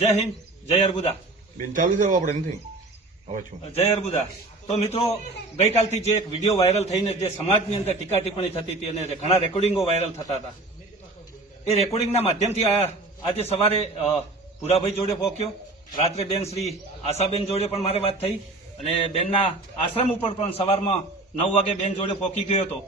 જય હિન્દ, જય અર્બુદા. બેન ચાલુ છે આપણે નથી હવે છું. જય અર્બુદા. તો મિત્રો, ગઈકાલથી જે એક વિડીયો વાયરલ થઈને જે સમાજની અંદર ટીકા ટિપ્પણી થતી હતી અને ઘણા રેકોર્ડિંગો વાયરલ થતા હતા, એ રેકોર્ડિંગના માધ્યમથી આજે સવારે ભૂરાભાઈ જોડે પહોંચ્યો. રાત્રે બેન શ્રી આશાબેન જોડે પણ મારે વાત થઈ અને બેનના આશ્રમ ઉપર પણ સવારમાં 9 વાગે બેન જોડે પહોંચી ગયો હતો.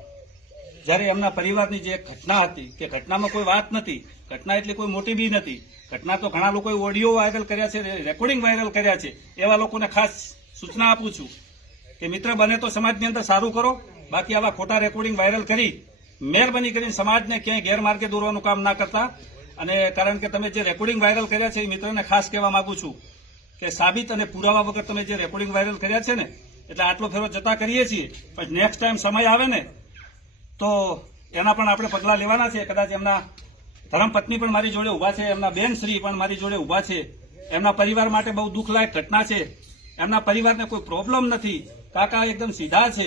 જ્યારે એમના પરિવારની જે ઘટના હતી કે ઘટનામાં કોઈ વાત નથી, ઘટના એટલે કોઈ મોટી બી નથી. ઘટના તો ઘણા લોકોએ ઓડિયો વાયરલ કર્યા છે, રેકોર્ડિંગ વાયરલ કર્યા છે. એવા લોકોને ખાસ સૂચના આપું છું કે મિત્ર બને તો સમાજની અંદર સારું કરો, બાકી આવા ખોટા રેકોર્ડિંગ વાયરલ કરી મહેરબાની કરીને સમાજને ક્યાંય ગેરમાર્ગે દોરવાનું કામ ના કરતા. અને કારણ કે તમે જે રેકોર્ડિંગ વાયરલ કર્યા છે એ મિત્રને ખાસ કહેવા માંગુ છું કે સાબિત અને પુરાવા વગર તમે જે રેકોર્ડિંગ વાયરલ કર્યા છે ને, એટલે આટલો ફેરો જતા કરીએ છીએ, પણ નેક્સ્ટ ટાઈમ સમય આવે ને તો એના પણ આપણે પગલાં લેવાના છે. કદાચ એમના ધર્મપત્ની પણ મારી જોડે ઉભા છે, એમના બેન શ્રી પણ મારી જોડે ઉભા છે. એમના પરિવાર માટે બહુ દુઃખલાયક ઘટના છે. એમના પરિવારને કોઈ પ્રોબ્લેમ નથી, કાકા એકદમ સીધા છે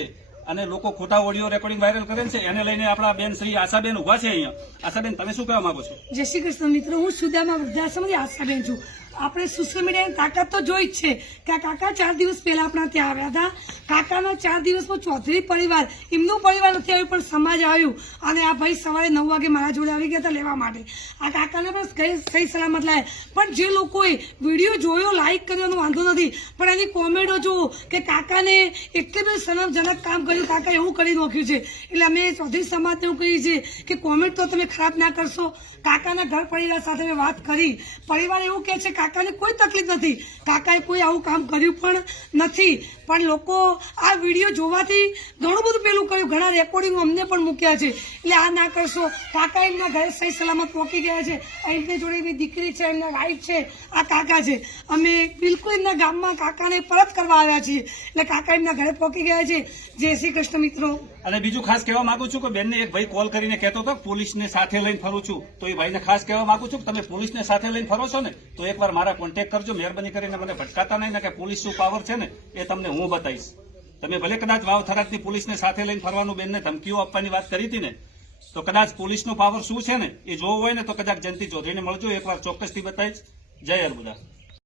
અને લોકો ખોટા ઓડિયો રેકોર્ડિંગ વાયરલ કરે છે એને લઈને આપણા બેન શ્રી આશાબેન ઉભા છે અહીંયા. આશાબેન, તમે શું કહેવા માંગો છો? જય શ્રી કૃષ્ણ મિત્રો, હું સુદામા વૃદ્ધાશ્રમની આશાબેન છું. આપણે સોશિયલ મીડિયાની તાકાત તો જોઈ જ છે કે આ કાકા 4 દિવસ પહેલા આપણા ત્યાં આવ્યા હતા. કાકાના 4 દિવસમાં ચૌધરી પરિવાર, એમનું પરિવાર નથી આવ્યું પણ સમાજ આવ્યું અને આ ભાઈ સવારે 9 વાગે મારા જોડે આવી ગયા હતા લેવા માટે. આ કાકાને પણ સહી સલામત લાયા. પણ જે લોકોએ વિડીયો જોયો, લાઈક કર્યો વાંધો નથી, પણ એની કોમેન્ટો જુઓ કે કાકાને એટલી બધી શરમજનક કામ કર્યું, કાકા એવું કરી નાખ્યું છે. એટલે અમે ચૌધરી સમાજને એવું કહીએ છીએ કે કોમેન્ટ તો તમે ખરાબ ના કરશો. કાકાના ઘર પરિવાર સાથે મેં વાત કરી, પરિવાર એવું કહે છે કાકાને કોઈ તકલીફ નથી, કાકાએ કોઈ આવું કામ કર્યું પણ નથી. પણ લોકો આ વિડીયો જોવાથી ઘણું બધું પેલું કર્યું, ઘણા રેકોર્ડિંગ અમને પણ મૂક્યા છે. એટલે આ ના કરશો. કાકા એમના ઘરે સહી સલામત પહોંચી ગયા છે. એમની જોડે એની દીકરી છે, એમના વાઈફ છે, આ કાકા છે. અમે બિલકુલ એમના ગામમાં કાકાને પરત કરવા આવ્યા છીએ. એટલે કાકા એમના ઘરે પહોંચી ગયા છે. જય શ્રી કૃષ્ણ મિત્રો. અને બીજું ખાસ કહેવા માંગુ છું કે બેનને એક ભાઈ કોલ કરીને કહેતો હતો પોલીસને સાથે લઈને ફરું છું, તો એ ભાઈને ખાસ કહેવા માંગુ છું કે તમે પોલીસને સાથે લઈને ફરો છો ને તો એકવાર મારા કોન્ટેક્ટ કરજો. મહેરબાની કરીને મને ભટકાતા નહીં ને કે પોલીસ શું પાવર છે ને એ તમને હું બતાવીશ. તમે ભલે કદાચ વાવ થરાદની પોલીસને સાથે લઈને ફરવાનું બેનને ધમકીઓ આપવાની વાત કરી હતી ને, તો કદાચ પોલીસનો પાવર શું છે ને એ જોવું હોય ને તો કદાચ જયંતિ ચૌધરીને મળજો, એકવાર ચોક્કસથી બતાવીશ. જય અર્બુદા.